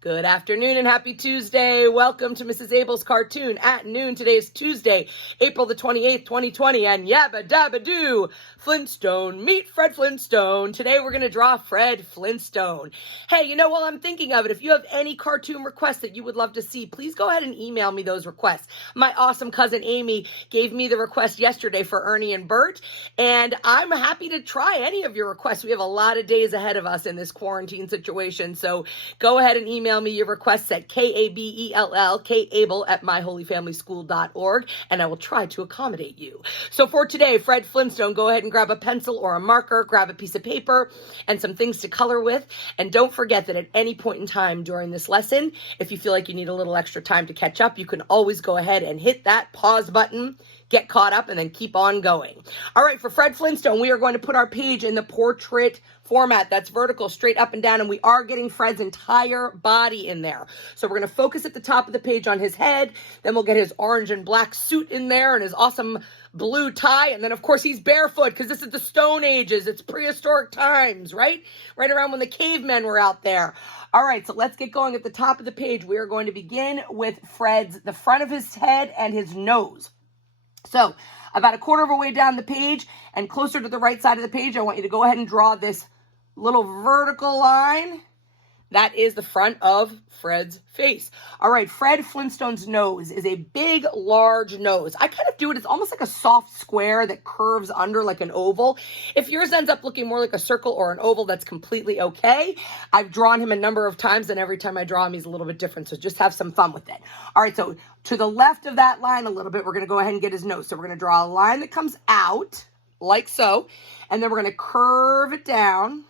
Good afternoon and happy Tuesday. Welcome to Mrs. Abell's Cartoon at noon. Today is Tuesday, April the 28th, 2020, and yabba dabba doo, Flintstone, meet Fred Flintstone. Today we're going to draw Fred Flintstone. Hey, while I'm thinking of it, if you have any cartoon requests that you would love to see, please go ahead and email me those requests. My awesome cousin Amy gave me the request yesterday for Ernie and Bert, and I'm happy to try any of your requests. We have a lot of days ahead of us in this quarantine situation, so go ahead and email me your requests at Abell@myholyfamilyschool.org, and I will try to accommodate you. So for today, Fred Flintstone, go ahead and grab a pencil or a marker, grab a piece of paper, and some things to color with. And don't forget that at any point in time during this lesson, if you feel like you need a little extra time to catch up, you can always go ahead and hit that pause button, get caught up, and then keep on going. All right, for Fred Flintstone, we are going to put our page in the portrait format. That's vertical, straight up and down, and we are getting Fred's entire body in there. So we're going to focus at the top of the page on his head, then we'll get his orange and black suit in there and his awesome blue tie, and then of course he's barefoot because this is the Stone Ages. It's prehistoric times, right? Right around when the cavemen were out there. All right, so let's get going. At the top of the page, we are going to begin with the front of his head and his nose. So about a quarter of a way down the page and closer to the right side of the page, I want you to go ahead and draw this little vertical line. That is the front of Fred's face. All right, Fred Flintstone's nose is a big, large nose. I kind of do it, it's almost like a soft square that curves under like an oval. If yours ends up looking more like a circle or an oval, that's completely okay. I've drawn him a number of times, and every time I draw him, he's a little bit different, so just have some fun with it. All right, so to the left of that line a little bit, we're going to go ahead and get his nose. So we're going to draw a line that comes out, like so, and then we're going to curve it down.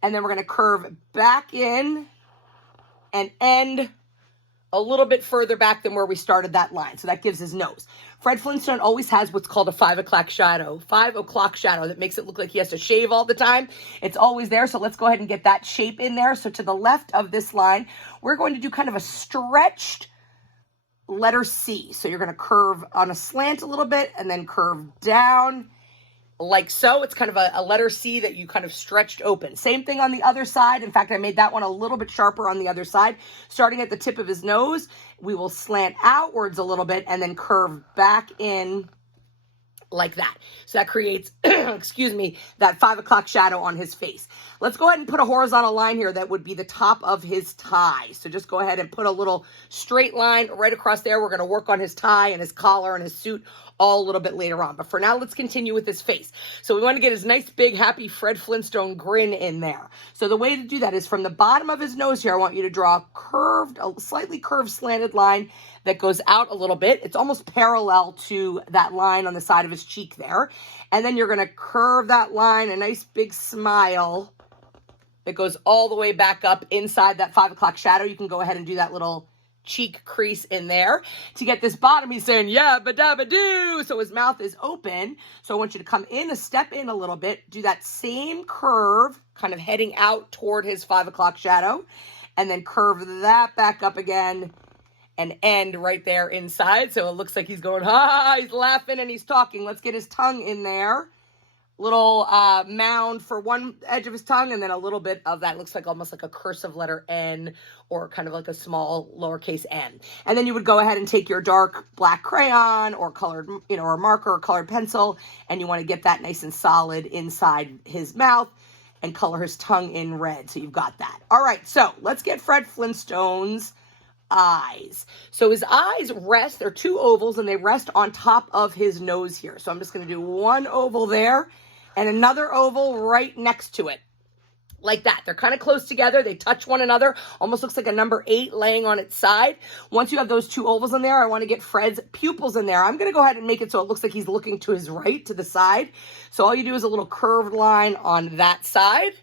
And then we're going to curve back in and end a little bit further back than where we started that line. So that gives his nose. Fred Flintstone always has what's called a 5 o'clock shadow. 5 o'clock shadow that makes it look like he has to shave all the time. It's always there. So let's go ahead and get that shape in there. So to the left of this line, we're going to do kind of a stretched letter C. So you're going to curve on a slant a little bit and then curve down like so. It's kind of a letter C that you kind of stretched open. Same thing on the other side. In fact, I made that one a little bit sharper on the other side. Starting at the tip of his nose, we will slant outwards a little bit and then curve back in like that. So that creates, excuse me, that 5 o'clock shadow on his face. Let's go ahead and put a horizontal line here that would be the top of his tie. So just go ahead and put a little straight line right across there. We're going to work on his tie and his collar and his suit all a little bit later on. But for now, let's continue with his face. So we want to get his nice, big, happy Fred Flintstone grin in there. So the way to do that is from the bottom of his nose here, I want you to draw a slightly curved slanted line that goes out a little bit. It's almost parallel to that line on the side of his cheek there. And then you're going to curve that line, a nice big smile that goes all the way back up inside that 5 o'clock shadow. You can go ahead and do that little cheek crease in there. To get this bottom, he's saying, yabba dabba doo. So his mouth is open. So I want you to come in, step in a little bit, do that same curve, kind of heading out toward his 5 o'clock shadow, and then curve that back up again and end right there inside. So it looks like he's going, ha, he's laughing and he's talking. Let's get his tongue in there. Little mound for one edge of his tongue, and then a little bit of that looks like almost like a cursive letter N, or kind of like a small lowercase n. And then you would go ahead and take your dark black crayon or colored, or marker or colored pencil, and you want to get that nice and solid inside his mouth and color his tongue in red. So you've got that. All right, so let's get Fred Flintstone's eyes. So his eyes rest, they're two ovals, and they rest on top of his nose here. So I'm just going to do one oval there and another oval right next to it. Like that. They're kind of close together. They touch one another. Almost looks like a number 8 laying on its side. Once you have those two ovals in there, I want to get Fred's pupils in there. I'm going to go ahead and make it so it looks like he's looking to his right, to the side. So all you do is a little curved line on that side,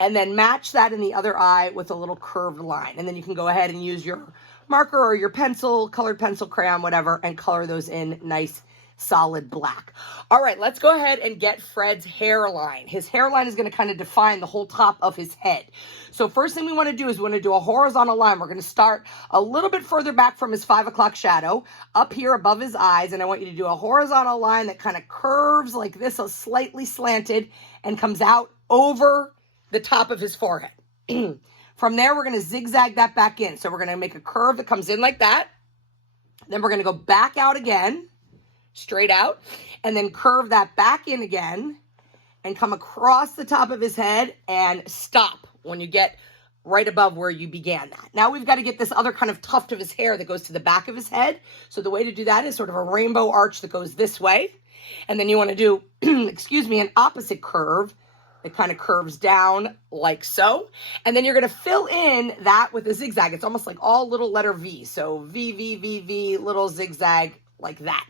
and then match that in the other eye with a little curved line. And then you can go ahead and use your marker or your pencil, colored pencil, crayon, whatever, and color those in nice solid black. All right, let's go ahead and get Fred's hairline. His hairline is going to kind of define the whole top of his head. So first thing we want to do is we want to do a horizontal line. We're going to start a little bit further back from his 5 o'clock shadow, up here above his eyes, and I want you to do a horizontal line that kind of curves like this, so slightly slanted, and comes out over the top of his forehead. From there, we're going to zigzag that back in. So we're going to make a curve that comes in like that. Then we're going to go back out again, straight out, and then curve that back in again and come across the top of his head and stop when you get right above where you began that. Now we've got to get this other kind of tuft of his hair that goes to the back of his head. So the way to do that is sort of a rainbow arch that goes this way. And then you want to do, excuse me, an opposite curve that kind of curves down like so. And then you're going to fill in that with a zigzag. It's almost like all little letter V. So V, V, V, V, little zigzag like that.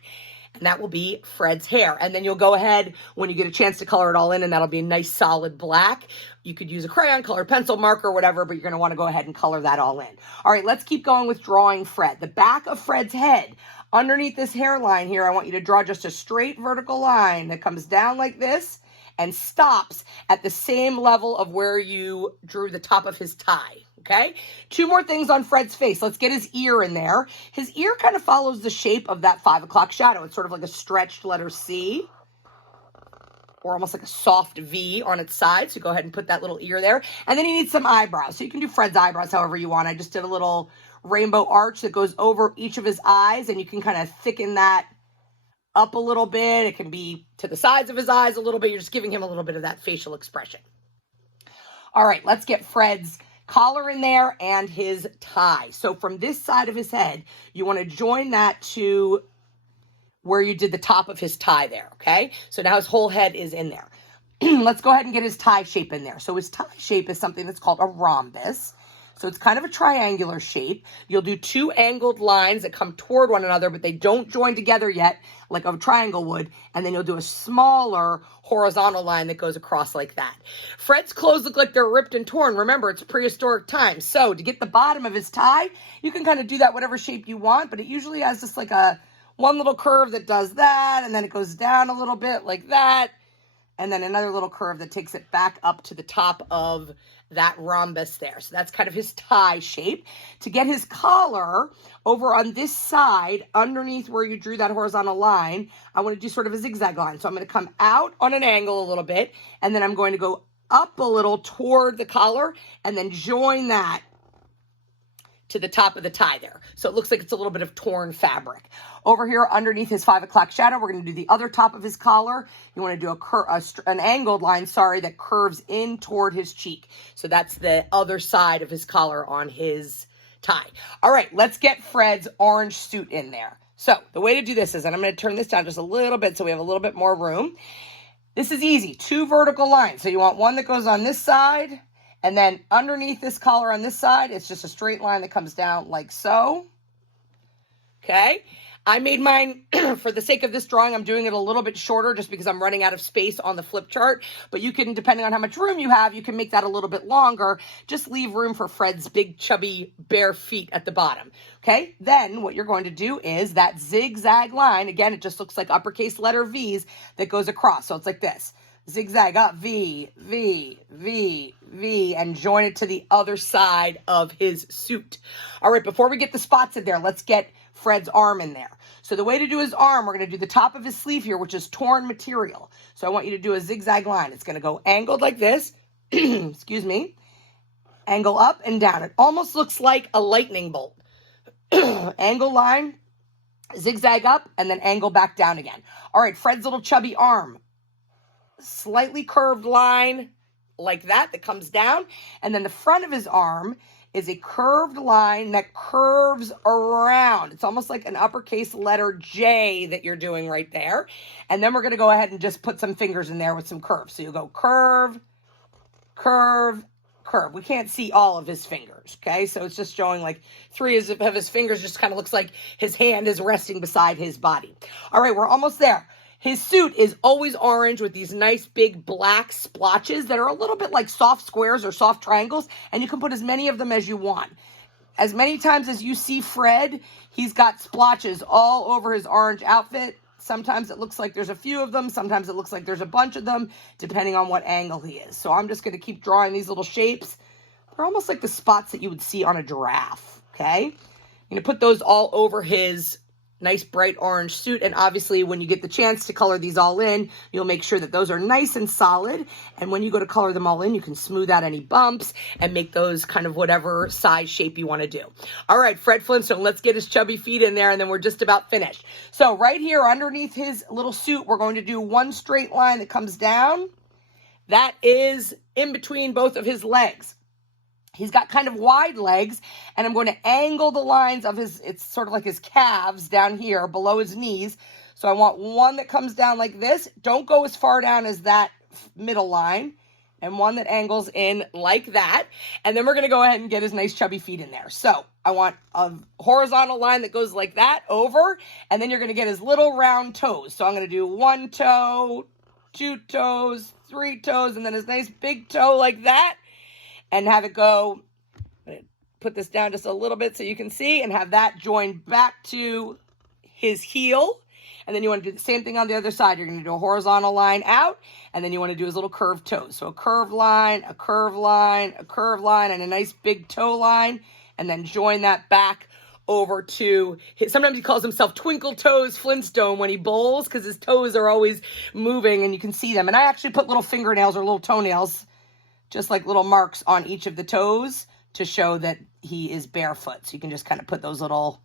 And that will be Fred's hair. And then you'll go ahead when you get a chance to color it all in, and that'll be a nice solid black. You could use a crayon, colored pencil, marker, whatever, but you're going to want to go ahead and color that all in. All right, let's keep going with drawing Fred. The back of Fred's head, underneath this hairline here, I want you to draw just a straight vertical line that comes down like this and stops at the same level of where you drew the top of his tie. Okay, 2 more things on Fred's face. Let's get his ear in there. His ear kind of follows the shape of that 5 o'clock shadow. It's sort of like a stretched letter C, or almost like a soft V on its side. So go ahead and put that little ear there. And then he needs some eyebrows. So you can do Fred's eyebrows however you want. I just did a little rainbow arch that goes over each of his eyes, and you can kind of thicken that up a little bit. It can be to the sides of his eyes a little bit. You're just giving him a little bit of that facial expression. All right, let's get Fred's collar in there and his tie. So from this side of his head, you want to join that to where you did the top of his tie there, okay? So now his whole head is in there. Let's go ahead and get his tie shape in there. So his tie shape is something that's called a rhombus. So it's kind of a triangular shape. You'll do 2 angled lines that come toward one another, but they don't join together yet, like a triangle would. And then you'll do a smaller horizontal line that goes across like that. Fred's clothes look like they're ripped and torn. Remember, it's prehistoric times. So to get the bottom of his tie, you can kind of do that whatever shape you want, but it usually has just like one little curve that does that, and then it goes down a little bit like that, and then another little curve that takes it back up to the top of that rhombus there. So that's kind of his tie shape. To get his collar over on this side, underneath where you drew that horizontal line, I want to do sort of a zigzag line. So I'm going to come out on an angle a little bit, and then I'm going to go up a little toward the collar, and then join that to the top of the tie there. So it looks like it's a little bit of torn fabric. Over here underneath his 5 o'clock shadow, we're going to do the other top of his collar. You want to do an angled line, that curves in toward his cheek. So that's the other side of his collar on his tie. All right, let's get Fred's orange suit in there. So the way to do this is, and I'm going to turn this down just a little bit so we have a little bit more room. This is easy, 2 vertical lines. So you want one that goes on this side, and then underneath this collar on this side, it's just a straight line that comes down like so. Okay. I made mine, for the sake of this drawing, I'm doing it a little bit shorter just because I'm running out of space on the flip chart. But you can, depending on how much room you have, you can make that a little bit longer. Just leave room for Fred's big, chubby, bare feet at the bottom. Okay. Then what you're going to do is that zigzag line. Again, it just looks like uppercase letter V's that goes across. So it's like this. Zigzag up, V, V, V, V, and join it to the other side of his suit. All right, before we get the spots in there, let's get Fred's arm in there. So the way to do his arm, we're going to do the top of his sleeve here, which is torn material. So I want you to do a zigzag line. It's going to go angled like this. Excuse me. Angle up and down. It almost looks like a lightning bolt. Angle line, zigzag up, and then angle back down again. All right, Fred's little chubby arm. Slightly curved line like that comes down, and then the front of his arm is a curved line that curves around. It's almost like an uppercase letter J that you're doing right there. And then we're going to go ahead and just put some fingers in there with some curves. So you'll go curve, curve, curve. We can't see all of his fingers, okay? So it's just showing like 3 of his fingers, just kind of looks like his hand is resting beside his body. All right, we're almost there. His suit is always orange with these nice big black splotches that are a little bit like soft squares or soft triangles, and you can put as many of them as you want. As many times as you see Fred, he's got splotches all over his orange outfit. Sometimes it looks like there's a few of them. Sometimes it looks like there's a bunch of them, depending on what angle he is. So I'm just going to keep drawing these little shapes. They're almost like the spots that you would see on a giraffe, okay? I'm going to put those all over his nice bright orange suit. And obviously when you get the chance to color these all in, you'll make sure that those are nice and solid. And when you go to color them all in, you can smooth out any bumps and make those kind of whatever size shape you want to do. All right, Fred Flintstone, let's get his chubby feet in there and then we're just about finished. So right here underneath his little suit, we're going to do one straight line that comes down. That is in between both of his legs. He's got kind of wide legs, and I'm going to angle the lines of it's sort of like his calves down here below his knees. So I want one that comes down like this. Don't go as far down as that middle line, and one that angles in like that. And then we're going to go ahead and get his nice chubby feet in there. So I want a horizontal line that goes like that over, and then you're going to get his little round toes. So I'm going to do 1 toe, 2 toes, 3 toes, and then his nice big toe like that. And have it go, put this down just a little bit so you can see, and have that join back to his heel. And then you want to do the same thing on the other side. You're going to do a horizontal line out, and then you want to do his little curved toes. So a curved line, a curved line, a curved line, and a nice big toe line, and then join that back over to his, sometimes he calls himself Twinkle Toes Flintstone when he bowls, because his toes are always moving and you can see them. And I actually put little fingernails or little toenails, just like little marks on each of the toes to show that he is barefoot. So you can just kind of put those little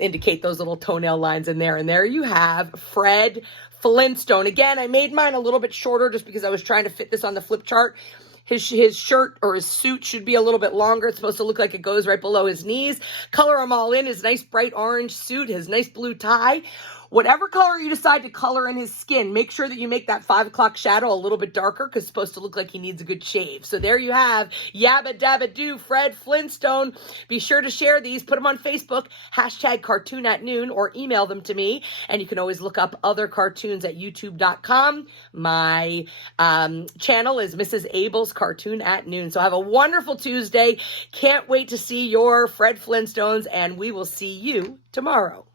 indicate those little toenail lines in there. And there you have Fred Flintstone. Again, I made mine a little bit shorter just because I was trying to fit this on the flip chart. His shirt or his suit should be a little bit longer. It's supposed to look like it goes right below his knees. Color them all in. His nice bright orange suit, his nice blue tie. Whatever color you decide to color in his skin, make sure that you make that 5 o'clock shadow a little bit darker because it's supposed to look like he needs a good shave. So there you have Yabba Dabba Doo, Fred Flintstone. Be sure to share these. Put them on Facebook, #cartoon@noon, or email them to me. And you can always look up other cartoons at youtube.com. My channel is Mrs. Abell's Cartoon at Noon. So have a wonderful Tuesday. Can't wait to see your Fred Flintstones, and we will see you tomorrow.